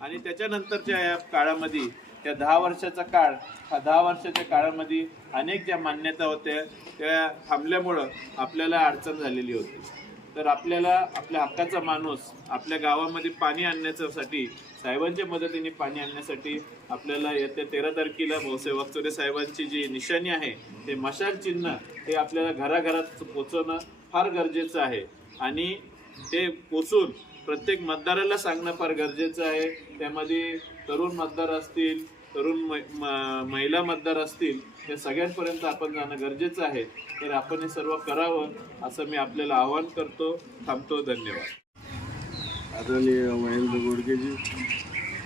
आणि त्याच्यानंतरच्या या काळामध्ये त्या दहा वर्षाचा काळ हा दहा वर्षाच्या काळामध्ये अनेक ज्या मान्यता होत्या त्या थांबल्यामुळं आपल्याला अडचण झालेली होती. तर आपल्याला आपल्या हक्काचा माणूस आपल्या गावामध्ये पाणी आणण्यासाठी साहेबांच्या मदतीने पाणी आणण्यासाठी आपल्याला येत्या तेरा तारखेला भाऊसाहेब वागचोरे साहेबांची जी निशाणी आहे ते मशाल चिन्ह हे आपल्याला घराघरात पोचवणं फार गरजेचं आहे. आणि ते पोचून प्रत्येक मतदाराला सांगणं फार गरजेचं आहे. त्यामध्ये तरुण मतदार असतील तरुण मै- म- महिला मतदार असतील या सगळ्यांपर्यंत आपण जाणं गरजेचं आहे. तर आपण हे सर्व करावं असं मी आपल्याला आवाहन करतो. थांबतो धन्यवाद. आदरणीय महेंद्र गोडकेजी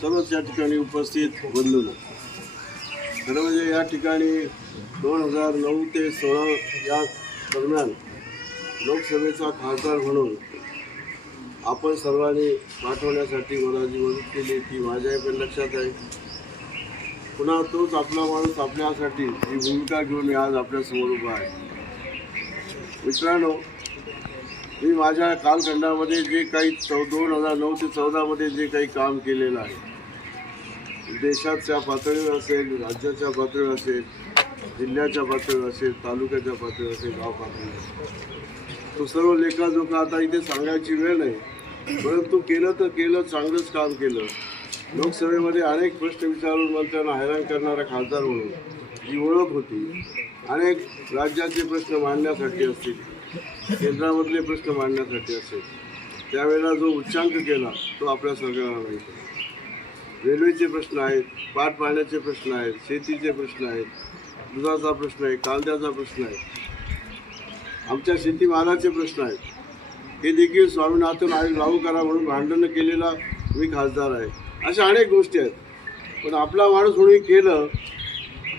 सर्वच या ठिकाणी उपस्थित बंधून खरं म्हणजे या ठिकाणी दोन हजार नऊ ते सोळा या दरम्यान लोकसभेचा खासदार म्हणून आपण सर्वांनी पाठवण्यासाठी मला जी मदत केली ती माझ्याही पण लक्षात आहे. पुन्हा तोच आपला माणूस आपल्यासाठी ही भूमिका घेऊन आज आपल्यासमोर उभा आहे. मित्रांनो मी माझ्या कालखंडामध्ये जे काही चौ दोन हजार नऊ ते चौदामध्ये जे काही काम केलेलं आहे देशाच्या पातळीवर असेल राज्याच्या पातळीवर असेल जिल्ह्याच्या पातळीवर असेल तालुक्याच्या पातळीवर असेल गाव पातळीवर असेल. तो सर्व लेखाजोखा आता इथे सांगायची वेळ नाही. परंतु केलं तर केलं चांगलंच काम केलं. लोकसभेमध्ये अनेक प्रश्न विचारून मंत्र्यांना हैराण करणारा खासदार म्हणून जी ओळख होती. अनेक राज्याचे प्रश्न मांडण्यासाठी असतील केंद्रामधले प्रश्न मांडण्यासाठी असेल त्यावेळेला जो उच्चांक केला तो आपल्या सगळ्यांना माहिती आहे. रेल्वेचे प्रश्न आहेत पाट पाण्याचे प्रश्न आहेत शेतीचे प्रश्न आहेत दुधाचा प्रश्न आहे कांद्याचा प्रश्न आहे. आमच्या शेतीमालाचे प्रश्न आहेत. हे देखील स्वामीनाथन आयोग लागू करा म्हणून भांडणं केलेला मी खासदार आहे. अशा अनेक गोष्टी आहेत. पण आपला माणूस म्हणून केलं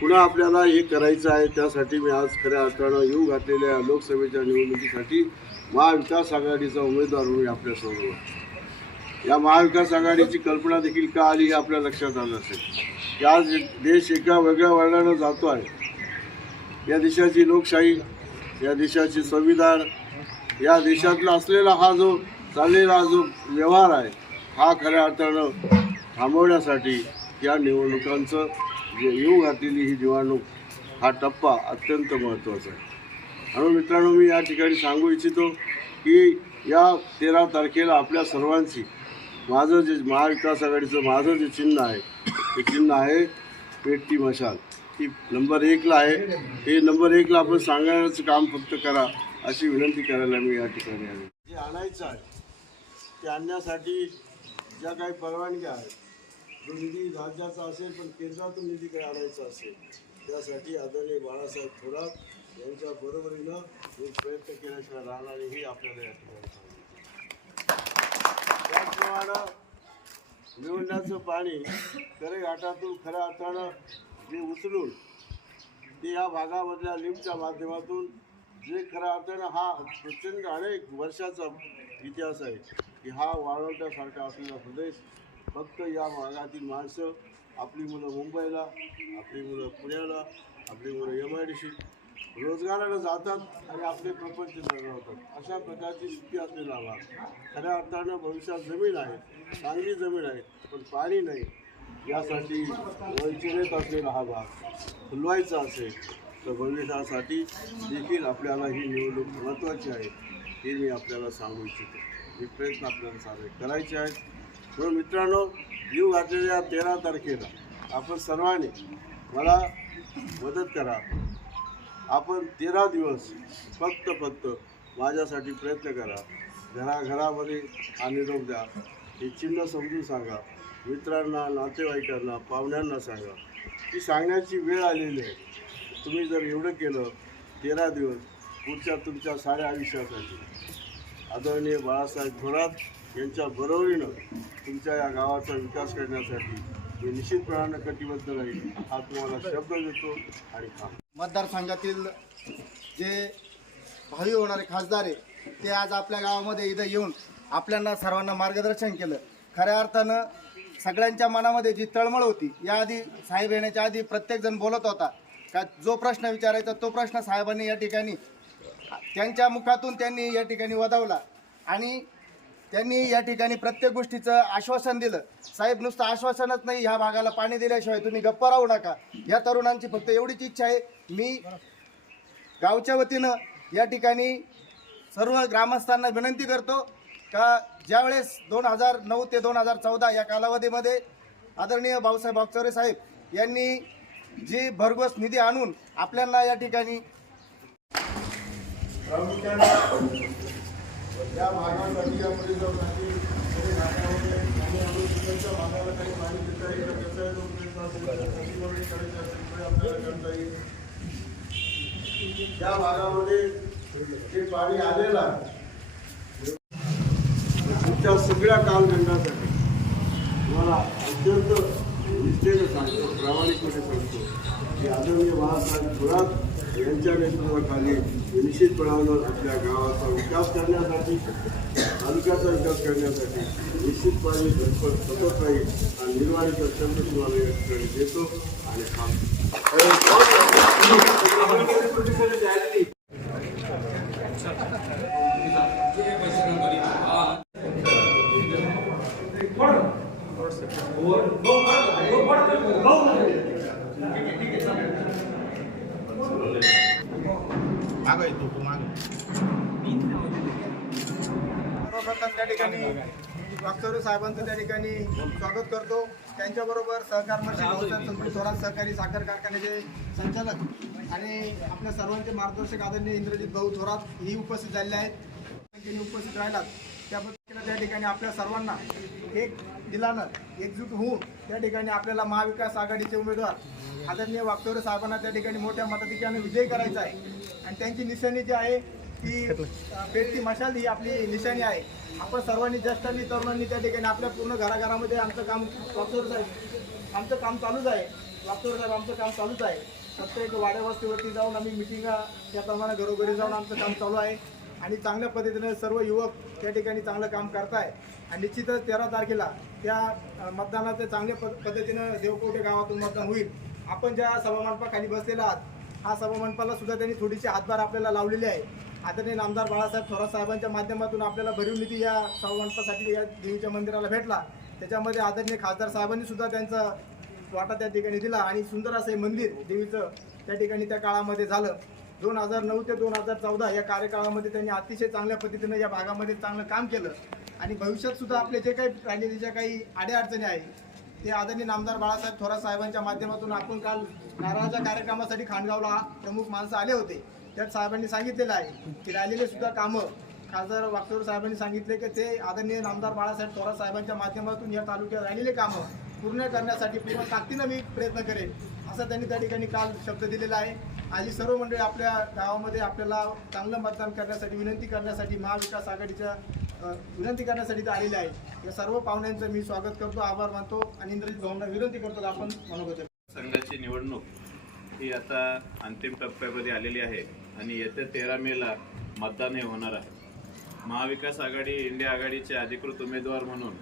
पुन्हा आपल्याला हे करायचं आहे त्यासाठी मी आज खऱ्या अर्थानं येऊ घातलेल्या लोकसभेच्या निवडणुकीसाठी महाविकास आघाडीचा उमेदवार म्हणून आपल्यासमोर या महाविकास आघाडीची कल्पना देखील का आली हे आपल्या लक्षात आलं असेल. की आज देश एका वेगळ्या वळणानं जातो आहे. या देशाची लोकशाही या देशाची संविधान या देशातला असलेला हा जो चाललेला जो व्यवहार आहे हा खऱ्या अर्थानं थांबवण्यासाठी या निवडणुकांचं जे येऊ घातलेली ही निवडणूक हा टप्पा अत्यंत महत्त्वाचा आहे. म्हणून मित्रांनो मी या ठिकाणी सांगू इच्छितो की या तेरा तारखेला आपल्या सर्वांची माझं जे महाविकास आघाडीचं माझं जे चिन्ह आहे ते चिन्ह आहे पेटती मशाल. ती नंबर एकला आहे. हे नंबर एकला आपण सांगण्याचं काम फक्त करा. अशी विनंती करायला मी या ठिकाणी आलो. जे आणायचं आहे ते आणण्यासाठी ज्या काही परवानग्या आहेत जो निधी राज्याचा असेल पण केंद्रातून निधी काही आणायचा असेल त्यासाठी आदरणीय बाळासाहेब थोरात यांच्या बरोबरीनं हे प्रयत्न केल्याशिवाय राहणार हे आपल्याला या ठिकाणी सांगितलं त्याचप्रमाणे निवडण्याचं पाणी खरे घाटातून खऱ्या अर्थानं जे उचलून ते या भागामधल्या लिमच्या माध्यमातून जे खऱ्या अर्थानं हा प्रचंड अनेक वर्षाचा इतिहास आहे की हा वाळवंटासारखा असलेला प्रदेश फक्त या भागातील माणसं आपली मुलं मुंबईला आपली मुलं पुण्याला आपली मुलं एम आय डी सी रोजगाराला जातात आणि आपले प्रपंच होतात अशा प्रकारची स्थिती असलेला भाग खऱ्या अर्थानं भविष्यात जमीन आहे चांगली जमीन आहे पण पाणी नाही. यासाठी वंचित असलेला हा भाग फुलवायचा असेल. तर देखील आपल्याला ही निवडणूक महत्त्वाची आहे हे मी आपल्याला सांगू इच्छितो. हे प्रयत्न आपल्याला सारे करायचे आहेत. म्हणून मित्रांनो जीव घातलेल्या तेरा तारखेला आपण सर्वांनी मला मदत करा. आपण तेरा दिवस फक्त फक्त माझ्यासाठी प्रयत्न करा. घराघरामध्ये हा निरोप द्या. हे चिन्ह समजून सांगा. मित्रांना नातेवाईकांना पाहुण्यांना सांगा. ती सांगण्याची वेळ आलेली आहे. तुम्ही जर एवढं केलं तेरा दिवस पुढच्या तुमच्या साऱ्या आयुष्यासाठी. आदरणीय बाळासाहेब थोरात यांच्या बरोबरीनं तुमच्या या गावाचा विकास करण्यासाठी मी निश्चितपणानं कटिबद्ध राहील हा तुम्हाला शब्द देतो आणि थांब. मतदारसंघातील जे भावी होणारे खासदार आहे ते आज आपल्या गावामध्ये इथं येऊन आपल्याला सर्वांना मार्गदर्शन केलं. खऱ्या अर्थानं सगळ्यांच्या मनामध्ये जी तळमळ होती याआधी साहेब येण्याच्या आधी प्रत्येकजण बोलत होता का जो प्रश्न विचारायचा तो प्रश्न साहेबांनी या ठिकाणी त्यांच्या मुखातून त्यांनी या ठिकाणी वदावला. आणि त्यांनी या ठिकाणी प्रत्येक गोष्टीचं आश्वासन दिलं. साहेब नुसतं आश्वासनच नाही ह्या भागाला पाणी दिल्याशिवाय तुम्ही गप्प राहू नका. या तरुणांची फक्त एवढीच इच्छा आहे. मी गावच्या वतीनं या ठिकाणी सर्व ग्रामस्थांना विनंती करतो का ज्यावेळेस दोन हजार नऊ ते दोन हजार चौदा या कालावधीमध्ये आदरणीय भाऊसाहेब अक्षरे साहेब यांनी जी भरघोस निधी आणून आपल्याला या ठिकाणी या भागासाठी या परिसरासाठी तरी भागामध्ये काही पाणी देता येईल असेल आपल्याला करता येईल. त्या भागामध्ये जे पाणी आलेलं आहे तुमच्या सगळ्या कालखंडासाठी मला अत्यंत निष्ठेने सांगतो प्रामाणिकपणे सांगतो. की आदरणीय बाळासाहेब थोरात यांच्या नेतृत्वाखाली निश्चितपणानं आपल्या गावाचा विकास करण्यासाठी तालुक्याचा विकास करण्यासाठी निश्चितपणे झटपट सतत राहील आणि निर्वाणीचा शब्द तुम्हाला या ठिकाणी देतो आणि थांबतो. त्या ठिकाणी वागचौरे साहेबांचं त्या ठिकाणी स्वागत करतो. त्यांच्याबरोबर सहकार मंत्री स्वराज सहकारी साखर कारखान्याचे संचालक आणि आपल्या सर्वांचे मार्गदर्शक आदरणीय इंद्रजित भाऊ थोरात ही उपस्थित झालेले आहेत. त्यांनी उपस्थित राहिलात. त्याबद्दल त्या ठिकाणी आपल्या सर्वांना एक दिलानं एकजूट होऊन त्या ठिकाणी आपल्याला महाविकास आघाडीचे उमेदवार आदरणीय वागचौरे साहेबांना त्या ठिकाणी मोठ्या मताधिक्याने विजय करायचा आहे. आणि त्यांची निशाणी जी आहे ती पेटती मशाल ही आपली निशाणी आहे. आपण सर्वांनी ज्येष्ठांनी तरुणांनी त्या ठिकाणी आपल्या पूर्ण घराघरामध्ये आमचं काम वागचौर साहेब आमचं काम चालूच आहे. वागचौर साहेब आमचं काम चालूच आहे. प्रत्येक वाड्यावस्तीवरती जाऊन आम्ही मिटिंगा त्याप्रमाणे घरोघरी जाऊन आमचं काम चालू आहे. आणि चांगल्या पद्धतीने सर्व युवक त्या ठिकाणी चांगलं काम करताय. आणि निश्चितच तेरा तारखेला त्या मतदानाचं मतदानाचे चांगल्या पद- पद्धतीनं देवकोटे गावातून मतदान होईल. आपण ज्या सभामंडपाखाली बसलेला आहात हा सभामंडपाला सुद्धा त्यांनी थोडीशी हातभार आपल्याला लावलेली आहे. आदरणीय नामदार बाळासाहेब थोरात साहेबांच्या माध्यमातून आपल्याला भरीव निधी या सभामंडपासाठी या देवीच्या मंदिराला भेटला. त्याच्यामध्ये आदरणीय खासदार साहेबांनी सुद्धा त्यांचा वाटा त्या ठिकाणी दिला आणि सुंदर असं हे मंदिर देवीचं त्या ठिकाणी त्या काळामध्ये झालं. दोन हजार नऊ ते दोन हजार चौदा या कार्यकाळामध्ये त्यांनी अतिशय चांगल्या पद्धतीनं या भागामध्ये चांगलं काम केलं. आणि भविष्यात सुद्धा आपले जे काही राहिलेले ज्या काही अडीअडचणी आहे ते आदरणीय नामदार बाळासाहेब थोरात साहेबांच्या माध्यमातून आपण काल नारळाच्या कार्यक्रमासाठी खांडगावला प्रमुख माणसं आले होते. त्यात साहेबांनी सांगितलेलं आहे. की राहिलेले सुद्धा कामं. खासदार वागचौर साहेबांनी सांगितले की ते आदरणीय नामदार बाळासाहेब थोरात साहेबांच्या माध्यमातून या तालुक्यात राहिलेले कामं पूर्ण करण्यासाठी पूर्ण ताकदीनं मी प्रयत्न करेन असं त्यांनी त्या ठिकाणी काल शब्द दिलेला आहे. आधी सर्व मंडळी आपल्या गावामध्ये आपल्याला चांगलं मतदान करण्यासाठी विनंती करण्यासाठी महाविकास आघाडीच्या विनंती करण्यासाठी ते आलेले आहे. या सर्व पाहुण्यांचं मी स्वागत करतो आभार मानतो आणि इंद्रजित भाऊंना विनंती करतो आपण मनोगत संघाची निवडणूक ही आता अंतिम टप्प्यामध्ये आलेली आहे. आणि येत्या तेरा मेला मतदान हे होणार आहे. महाविकास आघाडी इंडिया आघाडीचे अधिकृत उमेदवार म्हणून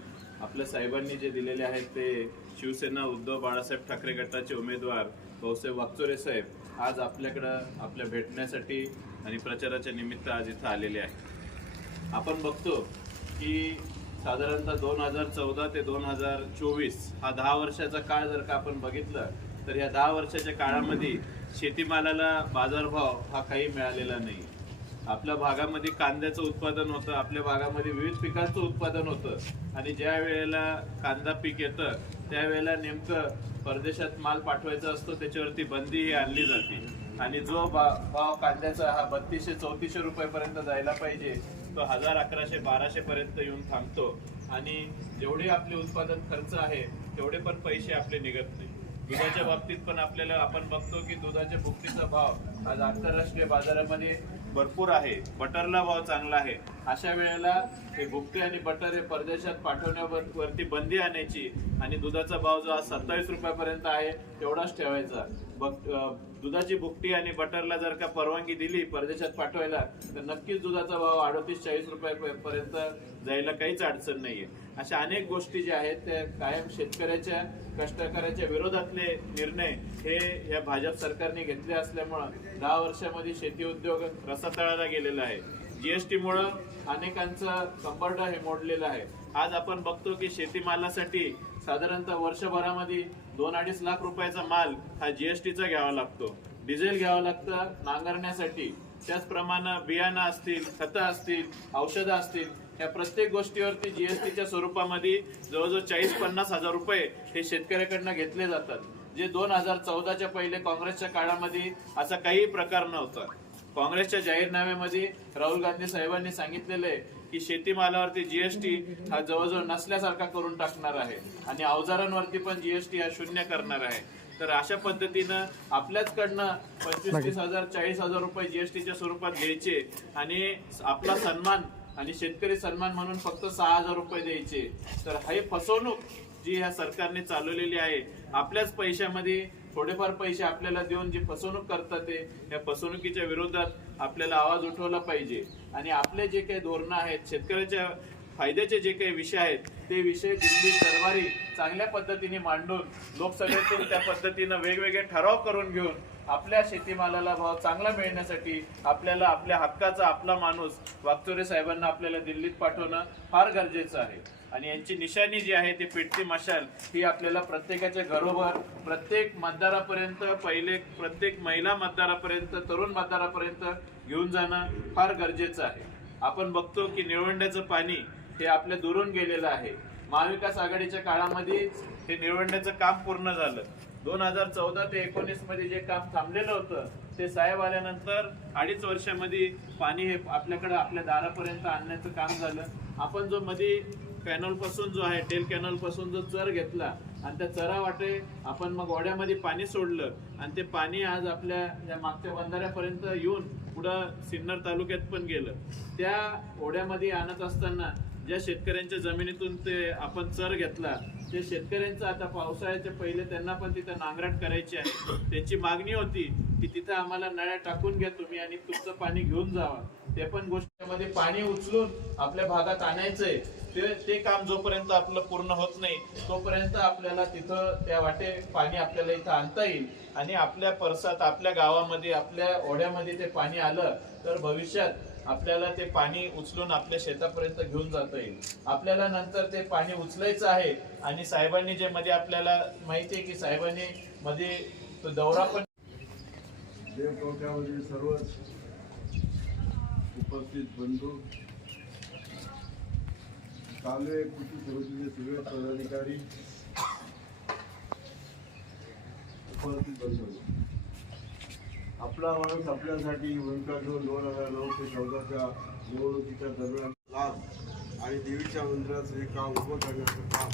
आपल्या साहेबांनी जे दिलेले आहेत ते शिवसेना उद्धव बाळासाहेब ठाकरे गटाचे उमेदवार भाऊसाहेब वागचोरे साहेब आज आपल्याकडं आपल्या भेटण्यासाठी आणि प्रचाराच्या निमित्त आज इथं आलेले आहे आपण बघतो की साधारणतः दोन हजार चौदा ते दोन हजार चोवीस हा दहा वर्षाचा काळ जर का आपण बघितलं तर या दहा वर्षाच्या काळामध्ये शेतीमालाला बाजारभाव हा काही मिळालेला नाही. आपल्या भागामध्ये कांद्याचं उत्पादन होतं आपल्या भागामध्ये विविध पिकांचं उत्पादन होतं. आणि ज्या वेळेला कांदा पीक येतं त्यावेळेला नेमकं परदेशात माल पाठवायचा असतो त्याच्यावरती बंदी ही आणली जाते. आणि जो भा भाव कांद्याचा हा बत्तीसशे चौतीसशे रुपयेपर्यंत जायला पाहिजे तो हजार अकराशे बाराशे पर्यंत येऊन थांबतो. आणि जेवढे आपले उत्पादन खर्च आहे तेवढे पण पैसे आपले निघत नाही. दुधाच्या बाबतीत पण आपल्याला आपण बघतो की दुधाच्या भुकटीचा भाव आज आंतरराष्ट्रीय बाजारामध्ये भरपूर आहे. बटरला भाव चांगला आहे. अशा वेळेला हे भुकटी आणि बटर हे परदेशात पाठवण्यावरती बंदी आणायची आणि दुधाचा भाव जो आज सत्तावीस रुपयापर्यंत आहे तेवढाच ठेवायचा. दुधाची भुकटी आणि बटरला जर का परवानगी दिली परदेशात पाठवायला तर नक्कीच दुधाचा भाव अडतीस चाळीस रुपयापर्यंत जायला काहीच अडचण नाहीये. अशा अनेक गोष्टी ज्या आहेत त्या कायम शेतकऱ्याच्या कष्टकऱ्याच्या विरोधातले निर्णय हे या भाजप सरकारने घेतले असल्यामुळं दहा वर्षामध्ये शेती उद्योग रसातळाला गेलेला आहे. जीएसटीमुळं अनेकांचं कंबरड हे मोडलेलं आहे. आज आपण बघतो की शेतीमालासाठी साधारणतः वर्षभरामध्ये दोन अडीच लाख रुपयाचा माल हा जीएसटीचा घ्यावा लागतो. डिझेल घ्यावं लागतं नांगरण्यासाठी. त्याचप्रमाणे बियाणं असतील खतं असतील औषधं असतील या प्रत्येक गोष्टीवरती जीएसटीच्या स्वरूपामध्ये जवळजवळ चाळीस पन्नास हजार रुपये हे शेतकऱ्याकडनं घेतले जातात. जे दोन हजार चौदाच्या पहिले काँग्रेसच्या काळामध्ये असा काही प्रकार नव्हता. काँग्रेसच्या जाहीरनाम्यामध्ये राहुल गांधी साहेबांनी सांगितलेलं आहे की शेतीमालावरती जीएसटी हा जवळजवळ नसल्यासारखा करून टाकणार आहे. आणि अवजारांवरती पण जीएसटी हा शून्य करणार आहे. तर अशा पद्धतीनं आपल्याचकडनं पंचवीस तीस हजार चाळीस हजार रुपये जीएसटीच्या स्वरूपात घ्यायचे आणि आपला सन्मान आणि शेतकरी सन्मान म्हणून फक्त सहा हजार रुपये द्यायचे. तर हे फसवणूक जी ह्या सरकारने चालवलेली आहे आपल्याच पैशामध्ये थोडेफार पैसे आपल्याला देऊन जी फसवणूक करतात ते या फसवणुकीच्या विरोधात आपल्याला आवाज उठवला पाहिजे. आणि आपले जे काही धोरणं आहेत शेतकऱ्याच्या फायद्याचे जे काही विषय आहेत ते विषय दिल्ली दरबारी चांगल्या पद्धतीने मांडून लोकसभेतून त्या पद्धतीनं वेगवेगळे ठराव करून घेऊन आपल्या शेतीमालाला भाव चांगला मिळण्यासाठी आपल्याला आपल्या हक्काचा आपला माणूस वागचोरे साहेबांना आपल्याला दिल्लीत पाठवणं फार गरजेचं आहे. आणि यांची निशाणी जी आहे ती पेटती मशाल ही आपल्याला प्रत्येकाच्या घरोघर प्रत्येक मतदारापर्यंत पहिले प्रत्येक महिला मतदारापर्यंत तरुण मतदारापर्यंत घेऊन जाणं फार गरजेचं आहे. आपण बघतो की निळवंड्याचं पाणी हे आपल्या दुरून गेलेलं आहे. महाविकास आघाडीच्या काळामध्ये हे निळवंड्याचं काम पूर्ण झालं. दोन हजार चौदा ते एकोणीसमध्ये जे काम थांबलेलं होतं ते साहेब आल्यानंतर अडीच वर्षामध्ये पाणी हे आपल्याकडे आपल्या दारापर्यंत आणण्याचं काम झालं. आपण जो मध्ये कॅनॉलपासून जो आहे टेल कॅनलपासून जो चर घेतला आणि त्या चरा वाटे आपण मग ओढ्यामध्ये पाणी सोडलं आणि ते पाणी आज आपल्या या मागच्या बंधाऱ्यापर्यंत येऊन पुढं सिन्नर तालुक्यात पण गेलं. त्या ओढ्यामध्ये आणत असताना ज्या शेतकऱ्यांच्या जमिनीतून ते आपण चर घेतला ते शेतकऱ्यांचं आता पावसाळ्याच्या पहिले त्यांना पण तिथं नांगरट करायची आहे. त्यांची मागणी होती की तिथं आम्हाला नळ्या टाकून घ्या तुम्ही आणि तुमचं पाणी घेऊन जावा. ते पण गोष्टीमध्ये पाणी उचलून आपल्या भागात आणायचंय. ते ते काम जोपर्यंत आपलं पूर्ण होत नाही तोपर्यंत आपल्याला तिथं त्या वाटे पाणी आपल्याला इथं आणता येईल. आणि आपल्या परसात आपल्या गावामध्ये आपल्या ओढ्यामध्ये ते पाणी आलं तर भविष्यात आपल्याला ते पाणी उचलून आपल्या शेतापर्यंत घेऊन जाता येईल. आपल्याला नंतर ते पाणी उचलायचं आहे आणि साहेबांनी जे मध्ये आपल्याला माहिती आहे की साहेबांनी मध्ये तो दौरा पण देवटोक्यामध्ये सर्वच उपस्थित बंधू कालवे कृषी समितीचे सगळे पदाधिकारी उपस्थित बसवले. आपला माणूस आपल्यासाठी भूमिका घेऊन दोन हजार नऊ ते चौदाच्या निवडणुकीच्या दरम्यान लाभ आणि देवीच्या मंदिराचं हे काम उभं करण्याचं काम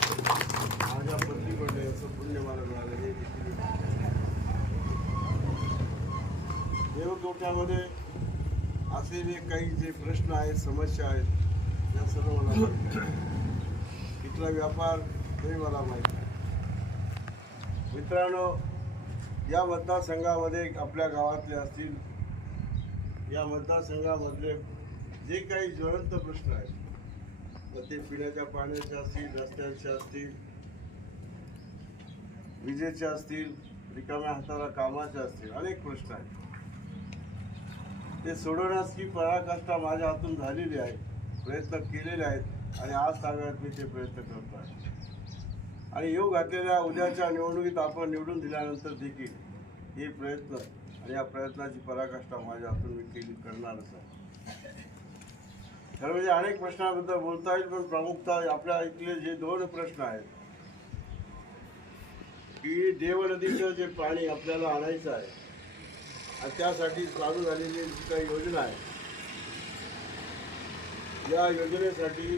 माझ्या पत्नीकडे याचं पुण्य मला मिळालं हे देखील मी असे जे काही जे प्रश्न आहेत समस्या आहेत या सर्व मला माहिती आहे. इथला व्यापार हे मला माहिती आहे मित्रांनो या मतदारसंघामध्ये आपल्या गावातले असतील या मतदारसंघामधले जे काही ज्वलंत प्रश्न आहेत मग ते पिण्याच्या पाण्याचे असतील रस्त्यांचे असतील विजेचे असतील रिकाम्या हाताला कामाचे असतील अनेक प्रश्न आहेत ते सोडवण्याची पराकाष्ठा माझ्या हातून झालेली आहे प्रयत्न केलेले आहेत आणि आज ताब्यात मी ते प्रयत्न करतो आहे. आणि योग घातलेल्या उद्याच्या निवडणुकीत आपण निवडून दिल्यानंतर देखील हे प्रयत्न आणि या प्रयत्नाची पराकाष्ठा माझ्या हातून मी केली करणारच आहे. खरं म्हणजे अनेक प्रश्नाबद्दल बोलता येईल पण प्रमुखता आपल्या इथले जे दोन प्रश्न आहेत की देव नदीचं जे पाणी आपल्याला आणायचं आहे आणि त्यासाठी चालू झालेली जी काही योजना आहे या योजनेसाठी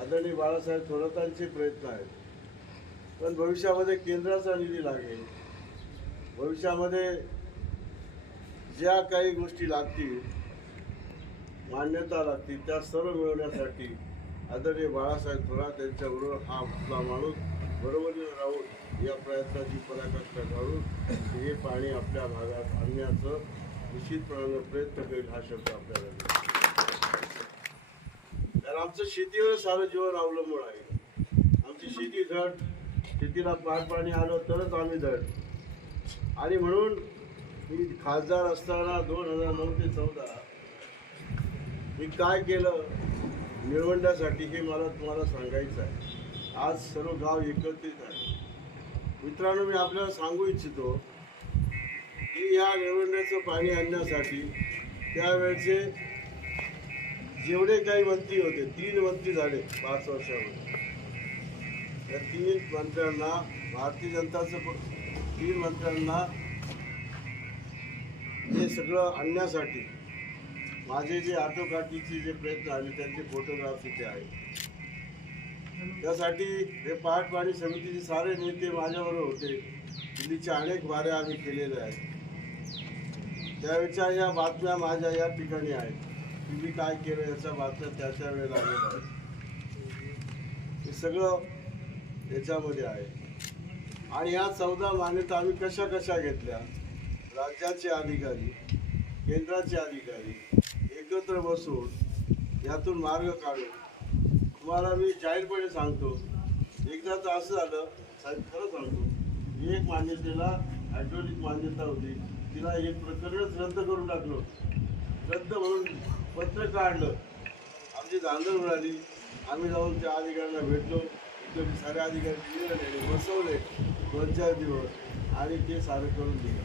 आदरणीय बाळासाहेब थोरातांचे प्रयत्न आहेत. पण भविष्यामध्ये केंद्राचा निधी लागेल. भविष्यामध्ये ज्या काही गोष्टी लागतील मान्यता लागतील त्या सर्व मिळवण्यासाठी आदरणीय बाळासाहेब थोरात यांच्याबरोबर हा आपला माणूस बरोबरीने राहून या प्रयत्नाची पराकाष्ठा घालून हे पाणी आपल्या भागात आणण्याचं निश्चितपणानं प्रयत्न करेल हा शब्द आपल्याला कारण आमचं शेतीवर सारं जीवन अवलंबून आहे. आमची शेती झट शेतीला पाक पाणी आलं तरच आम्ही झट आणि म्हणून मी खासदार असताना दोन हजार नऊ ते चौदा मी काय केलं? निवडण्यासाठी हे मला तुम्हाला सांगायचं आहे. आज सर्व गाव एकत्रित आहे. मित्रांनो मी आपल्याला सांगू इच्छितो की या निळवंड्याचं पाणी आणण्यासाठी त्यावेळचे जेवढे काही मंत्री होते तीन मंत्री झाले पाच वर्षामध्ये. त्या तीन मंत्र्यांना भारतीय जनताचं तीन मंत्र्यांना हे सगळं आणण्यासाठी माझे जे आटोकाटीचे जे प्रयत्न आले त्यांचे फोटोग्राफ इथे आहेत. त्यासाठी हे पहाट पाणी समितीचे सारे नेते माझ्याबरोबर होते. दिल्लीच्या अनेक वाऱ्या आम्ही केलेल्या आहेत. त्यावेळच्या या बातम्या माझ्या या ठिकाणी आहेत. तुम्ही काय केलं याचा मात्र त्याच्या वेळ वेळेला हे सगळं याच्यामध्ये आहे. आणि या चौदा मान्यता आम्ही कशा कशा घेतल्या? राज्याचे अधिकारी केंद्राचे अधिकारी एकत्र बसून यातून मार्ग काढून. तुम्हाला मी जाहीरपणे सांगतो एकदा तर असं झालं साहेब खरं सांगतो एक मान्यतेला हायड्रोलिक मान्यता होती तिला एक प्रकरणच रद्द करून टाकलं रद्द म्हणून पत्र काढलं. आमची दांदर उडाली. आम्ही जाऊन त्या अधिकाऱ्यांना भेटलो. इकडे सारे अधिकारी दिले त्याने बसवले दोन चार दिवस. आणि ते सारं करून दिलं.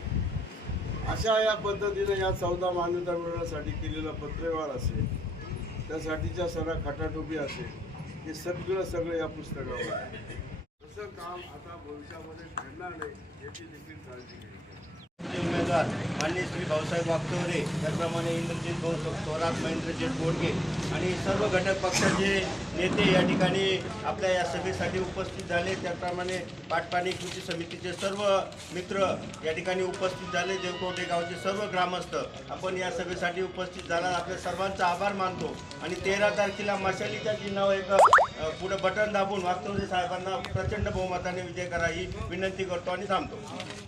अशा या पद्धतीने या चौदा मान्यता मिळवण्यासाठी केलेला पत्रव्यवहार असेल त्यासाठीच्या सगळ्या खटाटोपी असेल हे सगळं सगळं या पुस्तकावर आहे. तसं काम आता भविष्यामध्ये घडणार नाही याची देखील काळजी घ्यायची उमेदवार माननीय श्री भाऊसाहेब वागचौरे त्याचप्रमाणे इंद्रजित भाऊ थोरात महेंद्रजित बोडके आणि सर्व घटक पक्षाचे नेते या ठिकाणी आपल्या या सभेसाठी उपस्थित झाले. त्याचप्रमाणे पाटपाणी कृषी समितीचे सर्व मित्र या ठिकाणी उपस्थित झाले. देवकोटे गावचे सर्व ग्रामस्थ आपण या सभेसाठी उपस्थित झाला. आपल्या सर्वांचा आभार मानतो. आणि तेरा तारखेला मशालीच्या चिन्हावर एक पुढे बटन दाबून वागचौरे साहेबांना प्रचंड बहुमताने विजय करा ही विनंती करतो आणि थांबतो.